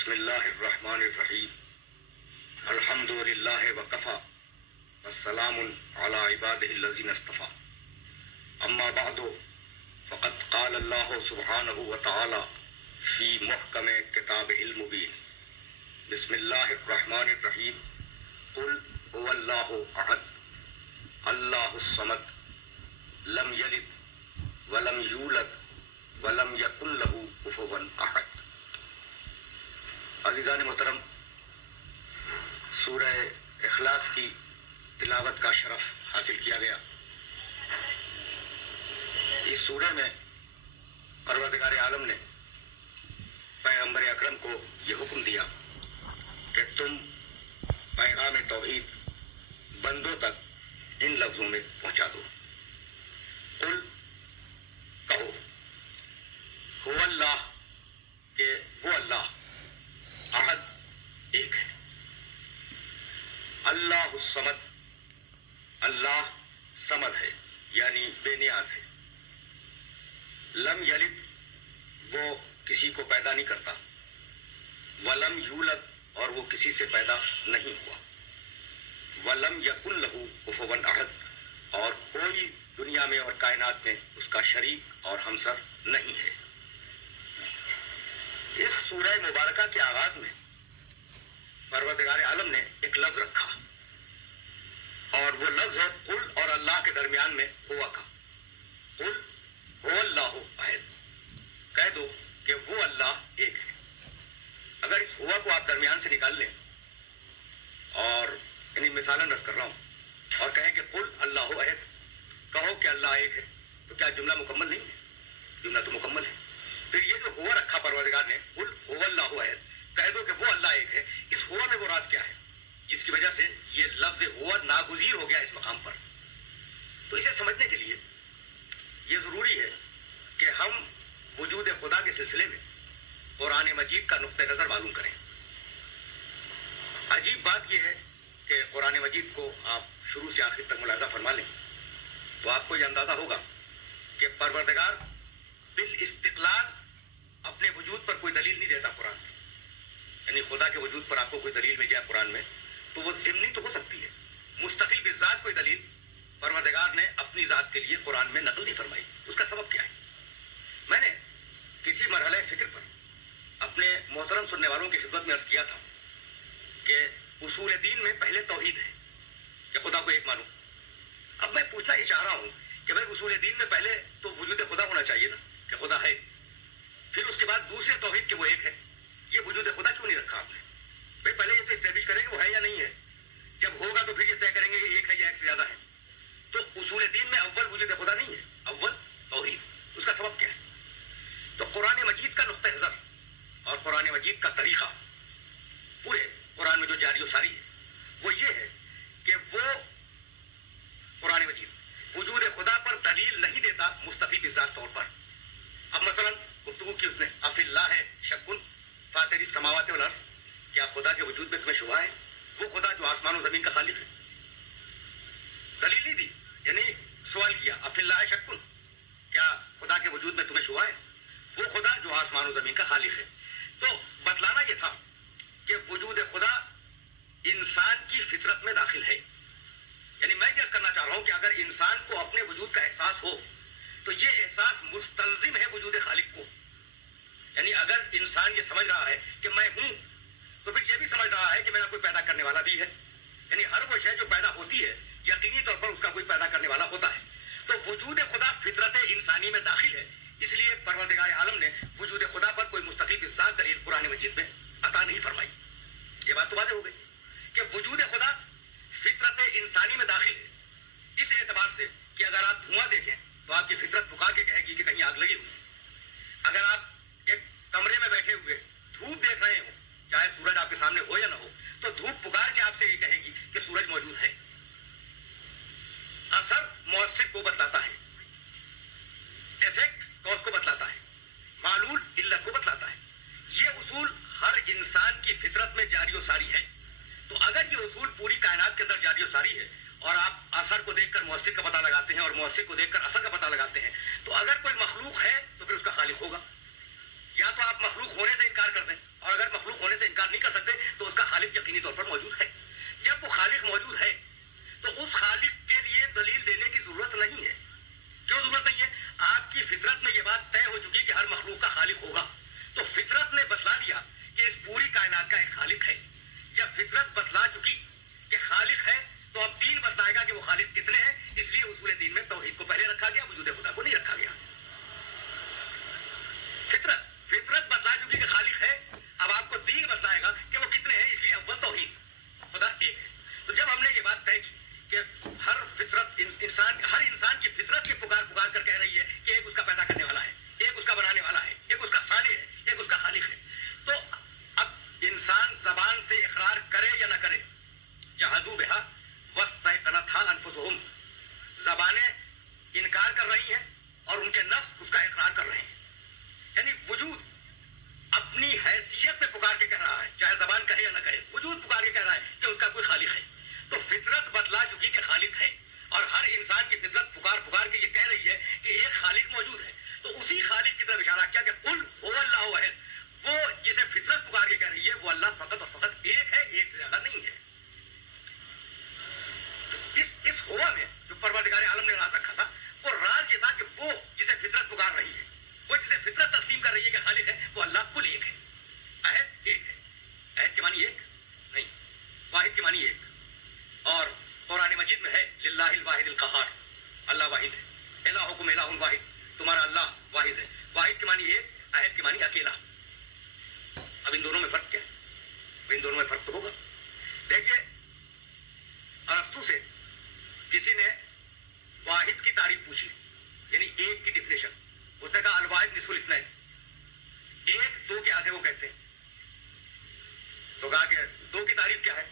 بسم اللہ الرحمن الرحیم الحمد للہ وکفا والسلام علی عبادہ الذین اصطفیٰ اما بعد فقد قال اللہ سبحانہ وتعالی فی محکم کتابہ المبین بسم اللہ الرحمن الرحیم قل هو اللہ احد اللہ الصمد لم یلد ولم یولد ولم یکن لہ کفوا احد۔ عزیزان محترم، سورہ اخلاص کی تلاوت کا شرف حاصل کیا گیا۔ اس سورہ میں پروردگار عالم نے پیغمبر اکرم کو یہ حکم دیا کہ تم پیغام توحید بندوں تک ان لفظوں میں پہنچا دو۔ قل، کہو، هو اللہ، کہ وہ اللہ، احد، ایک ہے، اللہ الصمد، اللہ صمد ہے یعنی بے نیاز ہے، لم یلد، وہ کسی کو پیدا نہیں کرتا، ولم یولد، اور وہ کسی سے پیدا نہیں ہوا، ولم یکن لہ کفوا احد، اور کوئی دنیا میں اور کائنات میں اس کا شریک اور ہمسر نہیں ہے۔ اس سورہ مبارکہ کے آغاز میں پروردگار عالم نے ایک لفظ رکھا، اور وہ لفظ ہے قل، اور اللہ کے درمیان میں ہوا کا۔ قل هو اللہ احد، کہہ دو کہ وہ اللہ ایک ہے۔ اگر اس ہوا کو آپ درمیان سے نکال لیں اور یعنی مثالاً رس کر رہا ہوں اور کہیں کہ قل اللہ احد، کہو کہ اللہ ایک ہے، تو کیا جملہ مکمل نہیں ہے؟ جملہ تو مکمل ہے۔ پھر یہ جو ہوا رکھا پروردگار نے، قل هو اللہ احد، کہہ دو کہ وہ اللہ ایک ہے، اس ہوا میں وہ راز کیا ہے جس کی وجہ سے یہ لفظ ہوا ناگزیر ہو گیا اس مقام پر؟ تو اسے سمجھنے کے لیے یہ ضروری ہے کہ ہم وجود خدا کے سلسلے میں قرآن مجید کا نقطہ نظر معلوم کریں۔ عجیب بات یہ ہے کہ قرآن مجید کو آپ شروع سے آخر تک ملاحظہ فرما لیں تو آپ کو یہ اندازہ ہوگا کہ پروردگار بالاستقلال اپنے وجود پر کوئی دلیل نہیں دیتا قرآن میں، یعنی خدا کے وجود پر آپ کو کوئی دلیل مل جائے قرآن میں تو وہ ضمنی تو ہو سکتی ہے، مستقل بذات کوئی دلیل پروردگار نے اپنی ذات کے لیے قرآن میں نقل نہیں فرمائی۔ اس کا سبب کیا ہے؟ میں نے کسی مرحلہ فکر پر اپنے محترم سننے والوں کی خدمت میں عرض کیا تھا کہ اصول دین میں پہلے توحید ہے کہ خدا کو ایک مانو۔ اب میں پوچھنا یہ چاہ رہا ہوں کہ بھائی اصول دین میں پہلے تو وجود خدا ہونا چاہیے نا، کہ خدا ہے، پھر اس کے بعد دوسرے توحید کہ وہ ایک ہے۔ یہ وجود خدا کیوں نہیں رکھا آپ نے؟ بھائی پہلے یہ تو اسٹیبلش کریں کہ وہ ہے یا نہیں ہے، جب ہوگا تو پھر یہ طے کریں گے کہ ایک ہے یا ایک سے زیادہ ہے۔ تو اصول دین میں اول وجود خدا نہیں ہے، اول توحید۔ اس کا سبب کیا ہے؟ تو قرآن مجید کا نقطہ نظر اور قرآن مجید کا طریقہ پورے قرآن میں جو جاری و ساری ہے وہ یہ ہے کہ وہ قرآن مجید وجود خدا پر دلیل نہیں دیتا مستفی بذات طور پر۔ اب مثلا گفتگو کی اس نے افی اللہ ہے شکن فاطر السماوات والارض، کیا خدا کے وجود میں تمہیں شبہ ہے؟ وہ خدا جو آسمان و زمین کا خالق ہے، دلیل نہیں دی، یعنی سوال کیا افی اللہ ہے شکن، کیا خدا کے وجود میں تمہیں شبہ ہے؟ وہ خدا جو آسمان و زمین کا خالق ہے۔ تو بتلانا یہ تھا کہ وجود خدا انسان کی فطرت میں داخل ہے، یعنی میں کیا کرنا چاہ رہا ہوں کہ اگر انسان کو اپنے وجود کا احساس ہو تو یہ احساس مستلزم ہے وجود خالق کو، یعنی اگر انسان یہ سمجھ رہا ہے کہ میں ہوں تو پھر یہ بھی سمجھ رہا ہے کہ میرا کوئی پیدا کرنے والا بھی ہے، یعنی ہر وہ شے جو پیدا ہوتی ہے یقینی طور پر اس کا کوئی پیدا کرنے والا ہوتا ہے۔ تو وجود خدا فطرت انسانی میں داخل ہے، اس لیے پروردگار عالم نے وجود خدا پر کوئی مستقل بذات دلیل قرآن مجید میں عطا نہیں فرمائی۔ یہ بات تو واضح ہو گئی کہ وجود خدا فطرت انسانی میں داخل ہے، اس اعتبار سے کہ اگر آپ دھواں دیکھیں تو آپ کی فطرت پکار کے کہے گی کہ کہیں آگ لگی ہوئی۔ اگر آپ ایک کمرے میں بیٹھے ہوئے دھوپ دیکھ رہے ہو، چاہے سورج آپ کے سامنے ہو یا نہ ہو، تو دھوپ پکار کے آپ سے یہ کہے گی کہ سورج موجود ہے۔ اثر مؤثر کو بتلاتا ہے، ایفیکٹ کاز کو بتلاتا ہے، معلول علت کو بتلاتا ہے۔ یہ اصول ہر انسان کی فطرت میں جاری و ساری ہے۔ تو اگر یہ اصول پوری کائنات کے اندر جاری و ساری ہے اور آپ اثر کو دیکھ کر مؤثر کا پتہ لگاتے ہیں اور مؤثر کو دیکھ کر اثر کا پتہ لگاتے ہیں، تو اگر کوئی مخلوق ہے تو پھر اس کا خالق ہوگا، یا تو آپ مخلوق ہونے سے انکار کر دیں، اور اگر مخلوق ہونے سے انکار نہیں کر سکتے تو اس کا خالق یقینی طور پر موجود ہے. جب وہ خالق موجود ہے تو اس خالق کے لیے دلیل دینے کی ضرورت نہیں ہے. کیوں ضرورت نہیں ہے؟ آپ کی فطرت میں یہ بات طے ہو چکی کہ ہر مخلوق کا خالق ہوگا، تو فطرت نے بتلا دیا کہ اس پوری کائنات کا ایک خالق ہے. جب فطرت بتلا چکی کہ خالق ہے تو اب دین بتلائے گا کہ وہ خالق کتنے ہیں. اس لیے اصول دین میں توحید کو پہلے رکھا گیا، وجود خدا کو نہیں رکھا گیا. فطرت بتلا چکی کہ خالق ہے، اب آپ کو دین بتلائے گا کہ وہ کتنے ہیں. اس لیے اول توحید، خدا ایک ہے. تو جب ہم نے یہ بات طے کی کہ ہر انسان کی فطرت کی پکار کر کہہ رہی ہے کہ ایک اس کا پیدا کرنے والا ہے، ایک اس کا بنانے والا ہے، ایک اس کا صانع ہے، ایک اس کا خالق ہے، تو اب انسان زبان سے اقرار کرے یا نہ کرے، جہادو بہا واستیقنتھا انفسہم، زبانیں انکار کر رہی ہیں اور ان کے نفس اس کا اقرار کر رہے ہیں. یعنی وجود اپنی حیثیت میں پکار کے کہہ رہا ہے، چاہے زبان کہے یا نہ کہے، وجود پکار کے کہہ رہا ہے کہ اس کا کوئی خالق ہے. تو فطرت بتلا چکی کہ خالق ہے، اور ہر انسان کی فطرت پکار کے یہ کہہ رہی ہے کہ ایک خالق موجود ہے. تو اسی خالق کی طرف اشارہ کیا کہ قل هو اللہ احد، وہ جسے فطرت پکار کے کہہ رہی ہے وہ اللہ فقط اور فقط ایک ہے، ایک سے زیادہ نہیں ہے. اس ہوا میں جو پروردگار عالم نے راز رکھا تھا، وہ راز یہ تھا کہ وہ جسے فطرت پکار رہی ہے، وہ جسے فطرت تسلیم کر رہی ہے کہ خالق ہے، وہ اللہ کل ایک ہے، احد ایک ہے. احد کے معنی ایک نہیں، واحد کے معنی ایک. اور قرآن مجید میں ہے للہ الواحد القہار، اللہ واحد ہے. الہکم الہ واحد، تمہارا اللہ واحد ہے. واحد کے معنی ایک، احد کے معنی اکیلا. اب ان دونوں میں فرق کیا ہے؟ ان دونوں میں فرق تو ہوگا. دیکھیے، ارسطو سے کسی نے واحد کی تعریف پوچھی، یعنی ایک کی ڈیفینیشن. اس نے کہا الواحد نصف الاثنین، ایک دو کے آدھے کو کہتے ہیں. تو کہا کہ دو کی تعریف کیا ہے؟